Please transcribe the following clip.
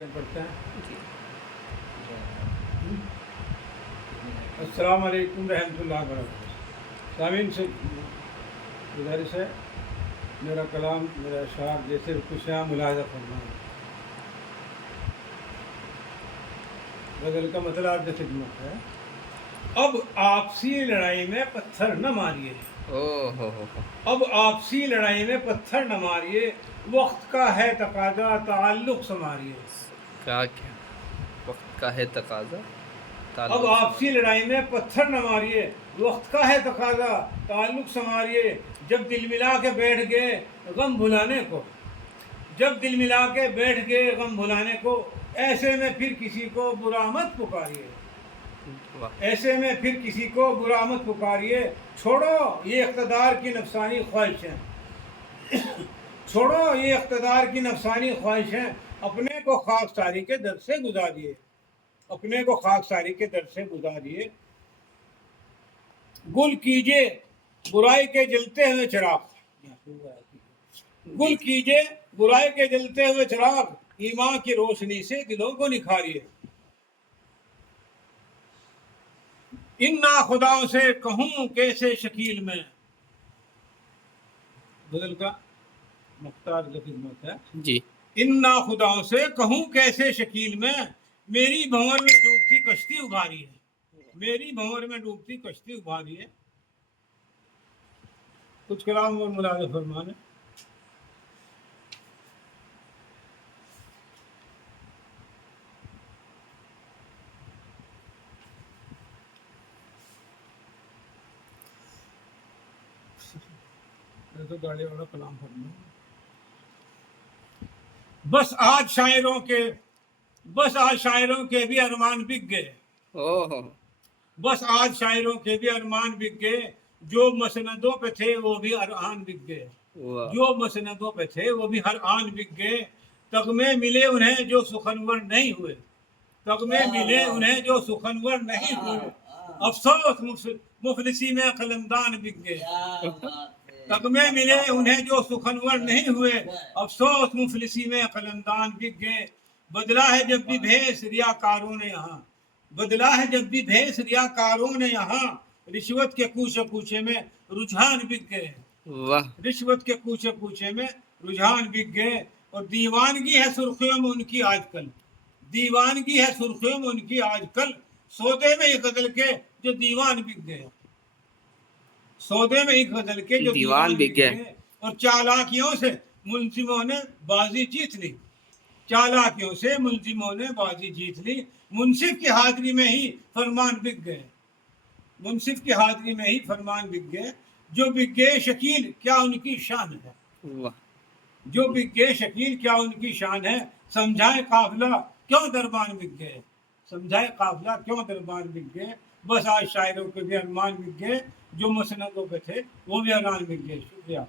پڑھتے ہیں. السلام علیکم رحمۃ اللہ وبرکاتہ. سامعین سے گزارش ہے میرا کلام میرا اشعار جیسے کچھ یہاں ملاحظہ فرمائیں. غزل کا مطلب آپ کی خدمت ہے. اب آپسی لڑائی میں پتھر نہ ماریے. اب آپسی لڑائی میں پتھر نہ ماریے، وقت کا ہے تقاضا تعلق سنوارئے. کیا وقت کا ہے تقاضا اب آپسی لڑائی میں پتھر نہ ماریے، وقت کا ہے تقاضا تعلق سنوارئے. جب دل ملا کے بیٹھ گئے غم بھلانے کو، جب دل ملا کے بیٹھ گئے غم بھلانے کو، ایسے میں پھر کسی کو برا مت پکاریے. ایسے میں پھر کسی کو برا مت پکاریے. چھوڑو یہ اقتدار کی نفسانی خواہشیں، چھوڑو یہ اقتدار کی نفسانی خواہشیں. اپنے کو خاکساری کے در سے گزاریے، اپنے کو خاکساری کے در سے گزاریے. گل کیجئے برائی کے جلتے ہوئے چراغ، گل کیجئے برائی کے جلتے ہوئے چراغ. ایمان کی روشنی سے دلوں کو نکھاریے. ان ناخداؤں سے کہوں کیسے شکیل میں، غزل کا مختار کی خدمت ہے جی. ان ناخداؤں سے کہوں کیسے شکیل میں، میری بھنور میں ڈوبتی کشتی ابھاری ہے. میری بھنور میں ڈوبتی کشتی ابھاری ہے. کچھ کلام اور ملاحظہ فرمانے. تو گاڑی والا کلام فرمانے. بس آج شاعروں کے بھی ارمان بک گئے. بس آج شاعروں کے بھی ارمان بک گئے. جو مسندوں پہ تھے وہ بھی ہر آن بک گئے. جو مسندوں پہ تھے وہ بھی ہر آن بک گئے. تغمے ملے انہیں جو سخنور نہیں ہوئے، تغمے ملے انہیں جو سخنور نہیں ہوئے. افسوس مفلسی میں قلمدان بک گئے. تغمے ملے انہیں جو سخنور نہیں ہوئے، افسوس مفلسی میں قلمدان بک گئے. بدلا ہے جب بھی بھیس ریاکاروں نے یہاں، بدلا ہے جب بھی بھیس ریاکاروں نے یہاں. رشوت کے کوچے کوچے میں رجحان بک گئے. رشوت کے کوچے کوچے میں رجحان بک گئے. اور دیوانگی ہے سرخیوں میں ان کی آج کل، دیوانگی ہے سرخیوں میں ان کی آج کل. سودے میں ایک غزل کے جو دیوان بک گئے، سودے میں ایک غزل کے جو دیوان بک گئے. اور چالاکیوں سے ملزموں نے بازی جیت لی، چالاکیوں سے ملزموں نے بازی جیت لی. منصف کی حاضری میں ہی فرمان بک گئے، منصف کی حاضری میں ہی فرمان بک گئے. جو بک گئے شکیل کیا ان کی شان ہے، جو بک گئے شکیل کیا ان کی شان ہے. سمجھائے قافلہ کیوں دربان بک گئے، سمجھائے قافلہ کیوں دربان بک گئے. بس آج شاعروں کے بھی ارمان بک گئے. جو مسندوں پہ تھے وہ بھی ارمان بک گئے. شکریہ.